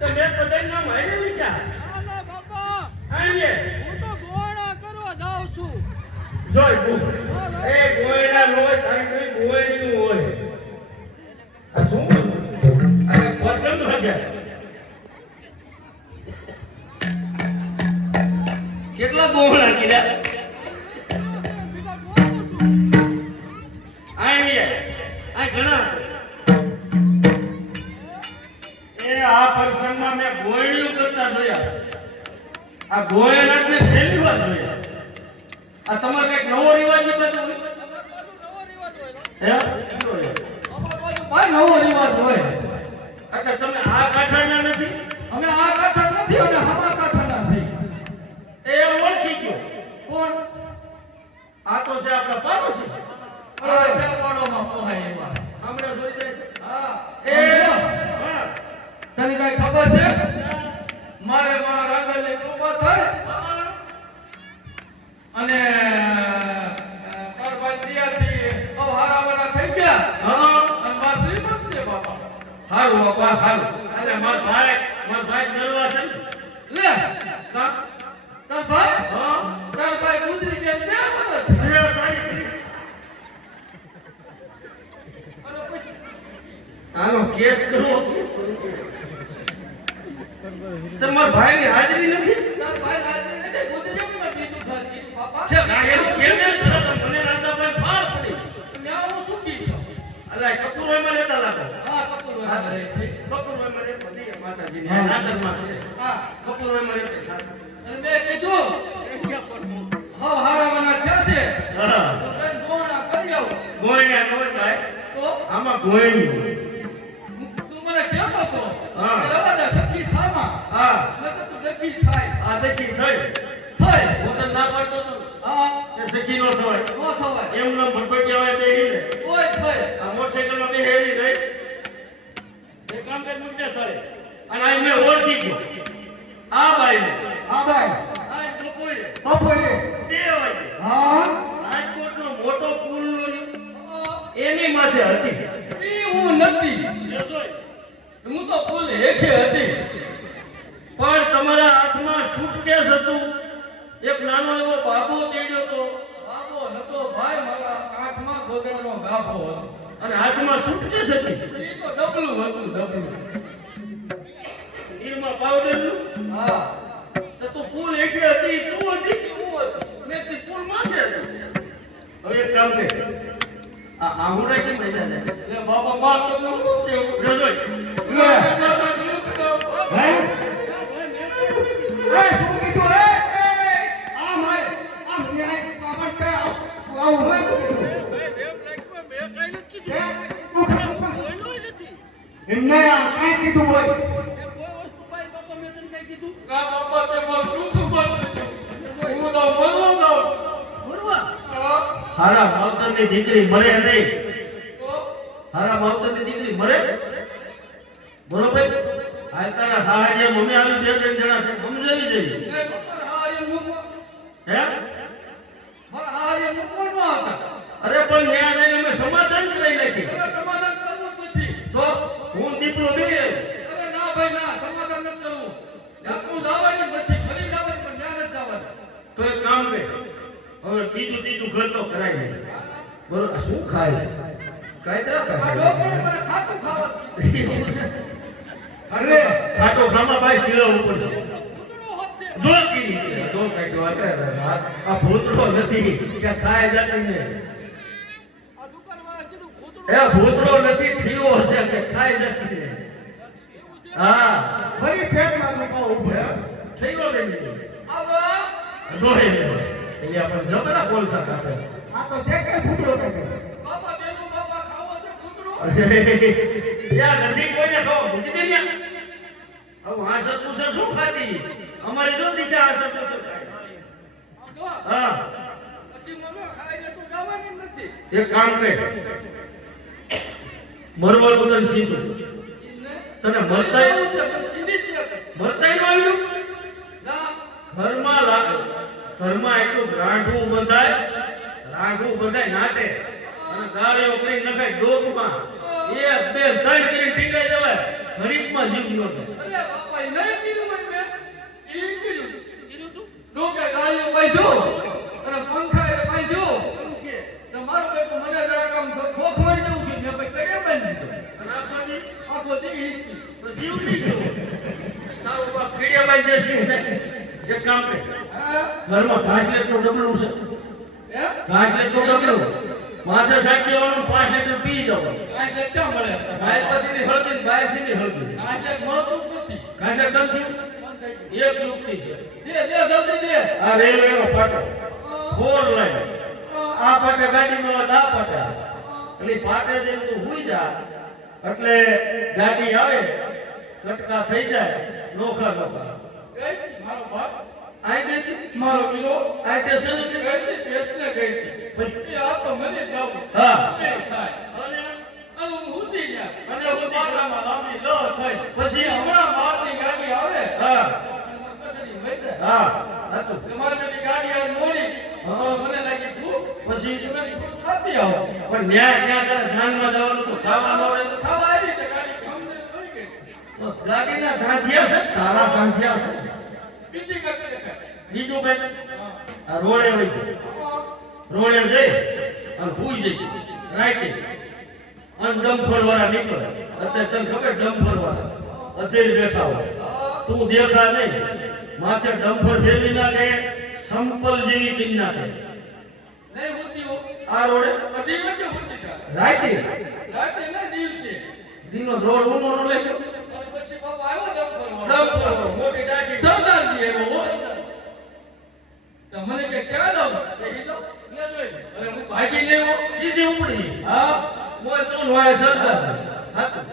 તો મેં બધાય નામ હાલે લીધા. ના બાપા આને હું તો ગોળા કરવા જાઉં છું. જોઈ બુ એ ગોયડા હોય તારી ગોયડી હોય. આ શું અરે પસંદ હશે. કેટલા ગોળા કીધા આઈએ આ ઘણા છે. એ આ પ્રસંગમાં મેં ગોયડીઓ કરતા જોયા. આ ગોયડા ને પહેલી વાર જોયા. આ તમારે કઈક નવો રિવાજ બધું નવો રિવાજ હોય. એટલે તમે આ કાઠાના નથી. અમે આ કાઠા નથી અને હમા કાઠાના થઈ. એ ઓળખી ગયો. કોણ? આ તો છે આપણા પાડોશી. અરે પેલવાડોમાં પોહાય એવા. હમણાં જોઈ જાય છે. હા એ હા તને કઈ ખબર છે? મારે માં રાગલે કૃપા થાય અને કરવાઈ દિયાથી અવહારાવાના થઈ ગયા. હા અને માં શ્રીમંત છે બાપા. હારું બાપા હારું. એટલે માર ભાઈ દરવા છે ને. લે કા તાર ભાઈ હા તાર ભાઈ ગુજરી ગયા 2 વર્ષ. રે ભાઈ આનો કેસ કરવો છે. તમારા ભાઈની હાજરી નથી. તાર ભાઈ હાજરી નથી ગુજરી પણ બીજું ઘર કીધું બાપા. છે ગાયલ કેમ કરો મને રાસાભાઈ ફાર પડી. ન્યા હું સુખી છું. અલા કપૂરભાઈ માં લેતા લાગો. હા કપૂરભાઈ રહે છે. કપૂરભાઈ માં રહેતા હતી માતાજીની નાદરમાં છે. હા કપૂરભાઈ માં રહેતા. અને મેં કીધું હારાવાના થયા છે હા તો તને ગોળા કરી આવો. ગોયણા નો થાય. તો આમાં ગોયણી. તું મને કહેતો તો હા. કે રવા દે સખી થામાં. હા નકર તું દખી થાય. આ દેખી થઈ. થાય. હું તો ના પાડતો તો હા કે સખી નો થવાય. નો થવાય. એમ નામ ભટભટિયા હોય બે હીરે. ઓય થાય. આ મોટરસાઇકલ માં બે હેરી રહી. એ કામ કરી મૂકતે થાય. અને આ મેં ઓળખી ગયો. આ બાઈ હા ભાઈ આ બપોરે બપોરે 2 વાગે હા રાજકોટનો મોટો પુલ એની માથે હતી. ઈ હું નથી. લે જોઈ. હું તો ફૂલ હેઠે હતી. પણ તમારા હાથમાં સુટકેસ હતું. એક નાનો એવો બાબો તેડ્યો તો બાબો નતો ભાઈ મારા કાંઠમાં ગોગડાનો ગાભો હતો. અને હાથમાં સુટકેસ હતી. ઈ તો ડબલું હતું ડબલું. એમાં પાવડરનું. હા તો તું પુલ હેઠે હતી. તું હતી. હું હતું. ને તે પુલ માથે હતી. હવે એક કામ કર. આ આહુડા કેમ મજા જાય? લે બાબા માર તો હું કેવું. જો જોઈ. લે બાબા કેવું કરાવ. હે એ શું કીધું એ આ મારે આ મને કામણ કે આવું હોય તો કીધું હે એમને આ કાઈ કીધું હોય ના બાબા તે માર જૂઠું બોલું. હું તો બોલવા દઉં. હા હારા માવતરની દીકરી મરે નહીં. તો હારા માવતરની દીકરી મરે. બરોબર. આ તારા હાજે મમ્મી આવી 2-3 જણા છે. સમજાવી જઈએ. લે બાબા હારી મુકો. હે હારી મુકો ન હતા. અરે પણ ન્યા જઈને અમે સમાધાન કરી નાખી. તને સમાધાન કરવું નથી. તો હું દીપડો બે અરે ના ભાઈ ના સમાધાન ન કરવું. યાકું જવાની નથી. ફરી જવાની પણ ન્યા નથી જવાનું. તો એક કામ કર. હવે બીજું ત્રીજું ઘર તો કરાય નહીં. બરોબર. આ શું ખાય છે? કાયદા આ ખાય. ડોકરો મને ખાતું ખાવા. અરે ખાટો ખામાં ભાઈ શીલા ઉપર છે. કૂતરો હોત છે. જો કી જો કાઈ વાત આ ભૂતરો નથી કે ખાય જાતી ને. આ દુકાનવાળા કીધું કૂતરો. એ ભૂતરો નથી ઠીઓ હશે કે ખાય જાતી ને. એવું છે. હા ફરી ફેટમાં દુકાવ ઉભો ઠીઓ લેની છે. આવો. દોહે એટલે આપણે જબરા કોલસા કાપે. આ તો છે કે ફૂટલો કાઢ્યો બાપા બેનું બાપા ખાવો છે કૂતરો. યા નથી કોઈને ખાવ મૂકી દે ને. આવું હાસત પૂછે શું ખાતી? અમારી જો દિશા હાસત પૂછે ખાય. આમ જો. હા પછી મને ખાઈને તું જવાની જ નથી. એક કામ કર. મરવા બદલ સીધું ઈને તને મરતાય એવું છે, પણ સીધી જ નથી. મરતાય નો આવ્યું. ના ઘરમાં એટલું રાંઢું બંધાય નાટે અને ગાળીઓ કરી નખાય ડોકમાં. 1 2 3 કરી ટીકાઈ જવાય. ઘડીકમાં જીવ ગયો છે. અરે બાપા એ નહીં કીધું હોય મેં ઈ કીધું ડોકે ગાળીઓ બાંધ્યો અને પંખા એ બાંધ્યો તો મારું બેટું મને જરાક આમ ખોખ મારી જવું છે મેં પછી કરે બાંધી દીધો આખો દી તો જીવ નહીં ગયો. તારું બાપ કીડિયામાં જશે એક કામ કર. હા ઘરમાં ઘાસ લેટનું ડબલું છે. એમ ઘાસ લેટનું ડબલું માથે સાઈડ દેવાનું 5 લીટર પી જવાનું. કાંઈ ક્યાં મળે ગાય પાસેથી હળદી ને ગાયથી હળદી. કાંઈ મળતું જ નથી ઘાસ લેટ બંધ થયું. બંધ થઈ એક યુક્તિ છે. ગયું. દે જલ્દી દે આ રેલવેનો ફાટો હા, 4 લાઈન. હા, આ પાટે ગાડીનો અવાજ આ પાટે આવે. એટલે પાટે જેમ તું હુઈ જા એટલે ગાડી આવે કટકા થઈ જાય નોખા નોખા. ગઈ મારો બાપ આઈ ગઈ હતી? મારો કિલો આ સ્ટેશન ગઈ હતી? હતી પેટને ગઈ હતી પછી આ તો મને જાવ હા. થાય અને અને હું ઊંધી ગયા અને ઊંધી. બાટામાં લાંબી લ થઈ પછી? હમણાં બહારની ગાડી આવે હા અને મને કચડી વહી જાય. હા હતું. તમારી બેટી ગાડી આવે મોડી હા. મને લાગી ભૂખ પછી તમે ભૂખ ખાતી આવો પણ ન્યા તારે જાનમાં જવાનું તો ખાવાનું આવે. ખાવા આવી તે ગાડી ગમને લઈ ગઈ તો ગાડીના ધાંધિયા છે તારા ધાંધિયા છે. બીજી કરતી દેખાય બીજું કઈ આ રોડે વહી જાય. રોડે જઈ અને ભૂઈ જઈ રાઈતે અને ડમ્ફર વાળા નીકળે. અત્યારે તને ખબર ડમ્ફર વાળા અત્યારે બેઠા હોય તું દેખા નહીં માથે ડમ્ફર ફેરવી નાખે સંપલ જેવી કરી નાખે. નહીં હોતી હો આ રોડે બધી વચ્ચે હોતી કા રાઈતે રાતે ના દિવસે દીનો રોડ ઊનો નો લઈ ગયો. અને પછી બાપા આવ્યો ડમ્ફર ડમ્ફર મોટી ડાકી સરદારજી એવો હો તો મને કે ક્યાં દઉં એ કીધું અરે હું ભાગી લેવો સીધી ઉપડી. હા મોય તું હોય સરદાર હતું.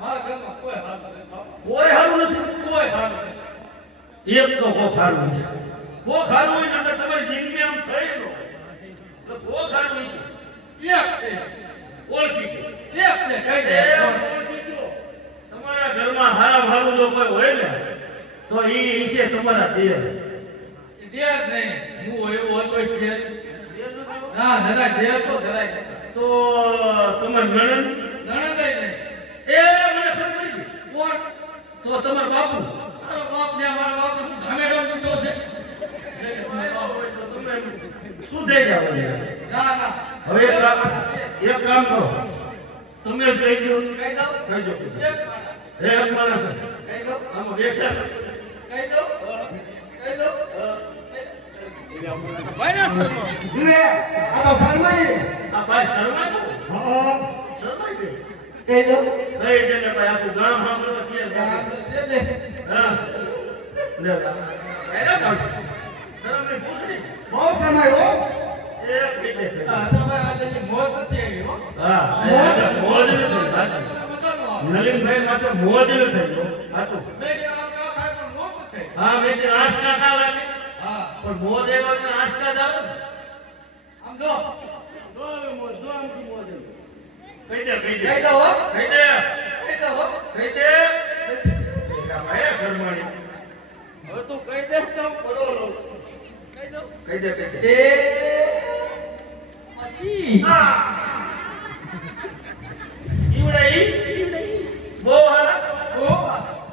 મારા ઘરમાં કોઈ હાલ નથી બાપા. કોઈ હારું નથી. કોઈ હાલ નથી એક તો બહુ ખારું છે. બહુ ખારું હોય એટલે તમારી જિંદગી આમ થઈ ન હોય. તો બહુ ખારું છે. એક છે ઓળખી ગયો. એક છે કઈ દે એ ઓળખી ગયો. તમારા ઘરમાં હારા હારું જો કોઈ હોય ને તો ઈ વિશે તમારા દેર. દેર નહીં હું એવો હતો જ દેર ના દાદા દેર તો જરાય તો તમાર નણંદ નણંદ નહીં એ મને ખબર પડી ગઈ. કોણ તો તમાર બાપુ મારો બાપ ને મારા બાપ ને ધામેડો મૂક્યો છે તો તમે શું થઈ જાવ યાર? ના ના હવે એક કામ કરો તમે જ કહી દો. કઈ દઉં કહી દો. એક હે એક માણસ કઈ દઉં આમાં બેઠા કઈ દઉં કઈ દઉં લે આ તો ફરમાઈ આ ભાઈ શરમાય હા શરમાય ગઈ. કઈ દઉં કઈ દે ને ભાઈ આખું ગામ સાંભળવા તૈયાર છે. દે હા લે એના કામ શરમની પૂછડી બહુ ફરમાઈ હો એક રીતે થઈ. તમે આજે મોજ નથી આવી હો હા મોજ નથી. નલિનભાઈ માત્ર મોજ નથી થયો. સાચું. મેં કે આ કા ખાય પણ મોજ નથી હા મેં તે આંચકા ના લાગે હા પણ મોજ આવ્યો ને આંચકા જ આવે ને. આમ જો દો આવે મોજ, દો આમથી મોજ આવે. કહી દે કહી દે કઈ દઉં હો કહી દે કઈ દઉં હો કહી દે. ભાઈ શરમાણી. હવે તું કહી દે તો હું ફરો લઉં. કઈ દઉં કહી દે કહી દે. એ અતી હા. ઈવડે ઈ? બહુ હારા? ઓ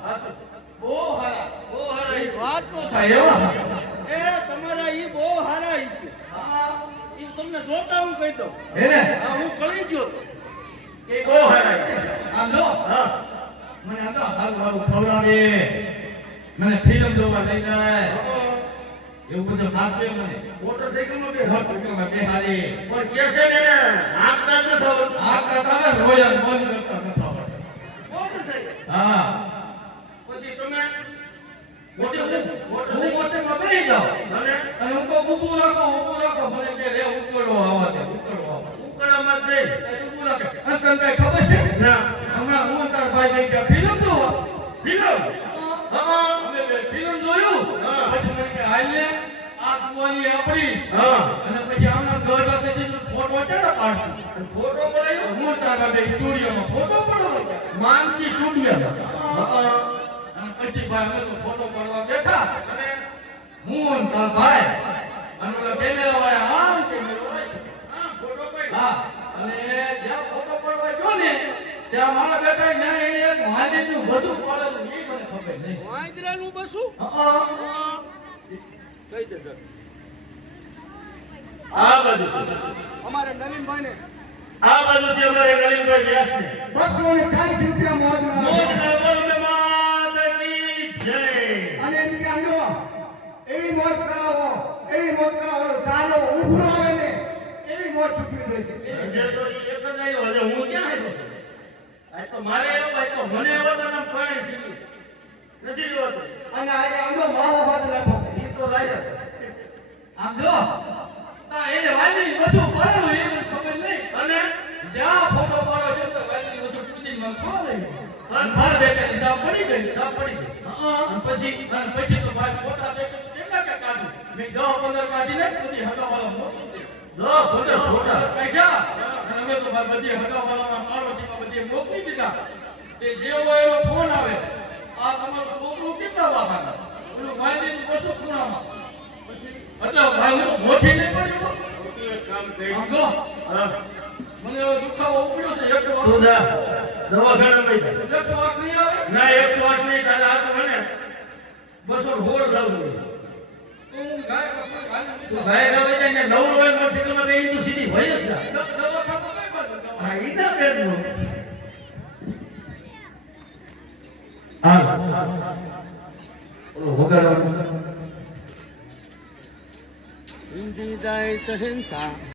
હાચું. બહુ હારા બહુ હારા ઈ છે. વાત તો થાય એવા એ તમારા ઈ બહુ હારા ઈ છે. હા ઈ તમને જોતા હું કહી દઉં. હે ને હા હું કળી ગયો તો. કે બહુ હારા ઈ છે. આમ જો હા. મને આમ તો હારું હારું ખવડાવે મને ફિલ્મ જોવા લઈ જાય એવું બધું આપે મને મોટરસાઇકલમાં બે હાથ. હોટલમાં બેહાડી પણ કે છે ને આપતા જ નથી આવડતું. આપતા તમે રોયલ બંધ કરતા નથી આવડતું. મોટરસાઇકલ. હા પછી તમે હું હોટલમાં બેસી જાઉં અને અને હું કહું ઊભું રાખો મને કે રે ઉકળો આવા છે ઉકળો આવા ઉકળામાં જ જઈ. એ ઊભું રાખે અને તને કઈ ખબર છે ના. હમણાં હું તાર ભાઈ લઈ ગયા ફિલ્મ જોવા ફિલ્મ? હા. અમે બે ફિલ્મ જોયું હા. પછી મને કે હાલ ને આ જોવાની આપણી હા. અને પછી આમના ઘર સાથે જઈને ફોટો ચાડા પાડશું ફોટો પડાયો? હું તારા બે સ્ટુડિયોમાં ફોટો પડવાનો માનસી ટુડિયા. હા. અને પછી ભાઈ અમે તો ફોટો પડવા બેઠા અને હું અને તાર ભાઈ અને ઓલા કેમેરા વાળા આમ કેમેરો હોય છે. હા ફોટો પાડ્યો. હા અને જ્યાં ફોટો પડવા ગયો ને ત્યાં મારા બેટા ન્યા એને એક મહાદેવનું બધું પાડેલું એ મને ખબર નહીં. વાંદરાનું બસું હા. કહી દે સર આ બાજુ અમારે નવીનભાઈને આ બાજુથી અમારે નલિનભાઈ વ્યાસને 240 રૂપિયા મોજના મોજના બોલને માત કી જય. અને એમ કે આનો એવી મોજ કરાવો ચાલો ઉભરો આવે ને એવી મોજ છૂટવી જોઈએ. હજે તો ઈ એક જ આવ્યો, હજે હું ક્યાં આવ્યો છું? આ તો મારે આવ્યો ભાઈ, તો મને આવ્યો તો આમ પાણી સીધું નથી લેવાતું. અને આજે આનો માવો ભાત રાખો. ઈ તો લાયક. આમ જો એને વાંદરી બધું પાડેલું એ મને ખબર નહીં. અને જ્યાં ફોટો પાડો છે તો વાંદરી બધું કૂદી મને ખબર નહીં. અને મારા બેટાની દાવ પડી ગઈ. સાપ પડી ગઈ. હા. અને પછી અને પછી તો ભાઈ ફોટા દેખે તો કેટલા કે કાઢું. મેં 10-15 કાઢીને બધી હગાવાળા મોકલી દે. લો ફોટા ફોટા કાઢ્યા. અને અમે તો ભાઈ બધી હગાવાળામાં પાડોશીમાં બધી મોકલી દીધા. તે જે હોય એનો ફોન આવે. આ તમારું છોકરું કેટલા વાગ્યા? ઓલું વાંદરીનું બધું ખૂણામાં. એટલે ભાઈ હું તો મોઠી નહીં પડ્યો. કામ કરી. આમ જો હા, મને હવે દુખાવો ઉપડ્યો છે 108. તું જા દવાખાનામાં જા. 108 નહીં આવે. ના 108 નહીં, તારે આ તો મને 216 લાવવું જોઈએ. હું ગાય કપડ ઘાલી તું લીધા. ગાય ગાવે જાય ને 9 રોય મોટરસાઇકલમાં બેસી તું સીધી હોય જ જા. દવાખાનું કઈ બાજુ દવા? હા ઈ ના બેનનું. હા ઓલો વગાડવાનું. હિન્દી જાય સહેનશા